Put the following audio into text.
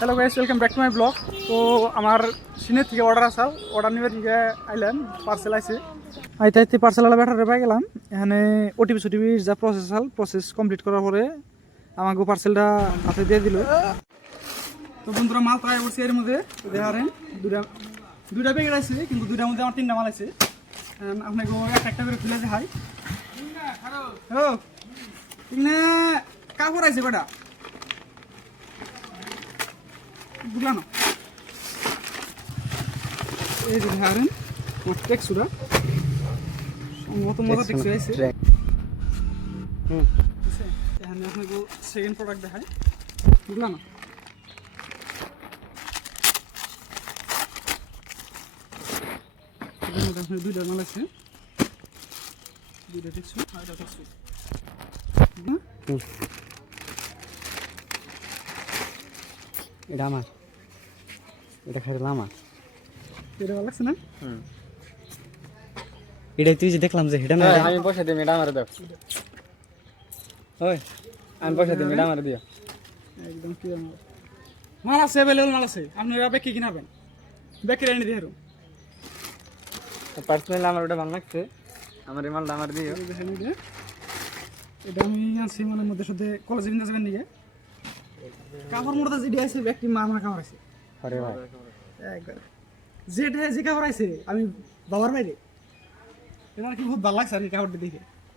Hello guys, welcome back to my blog. তো আমার সিনের থেকে অর্ডার আসাল, অর্ডার নিবে থেকে আইলাম, পার্সেল আইছে। আইতে আইতে পার্সেল ব্যাটারে পাই গেলাম। এখানে ওটিপি সোটিপি যা প্রসেস কমপ্লিট করার পরে আমাকে পার্সেলটা হাতে দিয়ে দিল। তো বন্ধুরা মাল পাই বসে এর মধ্যে দেখারেন দুইটা প্যাকেট আছে, কিন্তু দুইটার মধ্যে আমার তিনটা মাল আছে। আপনাকে একটা করে খুলে দেখাই। কাপড় আছে কটা বুঝলাম না, এই যে ধরেন টেক্সুরা সম্ভবত মজা টেক্সু আছে। এখানে আপনাকে সেকেন্ড প্রোডাক্ট দেখাই, বুঝলাম না। এটার মধ্যে আপনার দুইটা মাল আছে, দুইটা টেক্সু আর এটা টেক্সু। এটা আমার, এটা খাইলাম আমার, এটা ভালো লাগছে না? এটা তুই যে দেখলাম যে এটা না, আমি পয়সা দিই, এটা আমারে দাও। ওই আমি পয়সা দিই, এটা আমারে দিও। একদম ক্লিয়ার মাল। মাল আছে, অ্যাভেলেবল মাল আছে। আপনারা বেকি কিনাবেন, বেকি এনে দিয়ে দেবো। পার্সোনালি আমার ওটা ভালো লাগছে, আমার এই মালটা আমার দিও। এটা আমি আনছি মনের মধ্যে সাথে কলেজে কিনতে যাবেন দিকে কাপড় মোড়তে যেটি আছে ব্যক্তি মার কাপড় আছে। আরে ভাই একবার যেটা যে কাপড় আছে আমি বাবার বাইরে, এটা কি বহুত ভালো লাগছে আর কি কাপড়টা দেখে।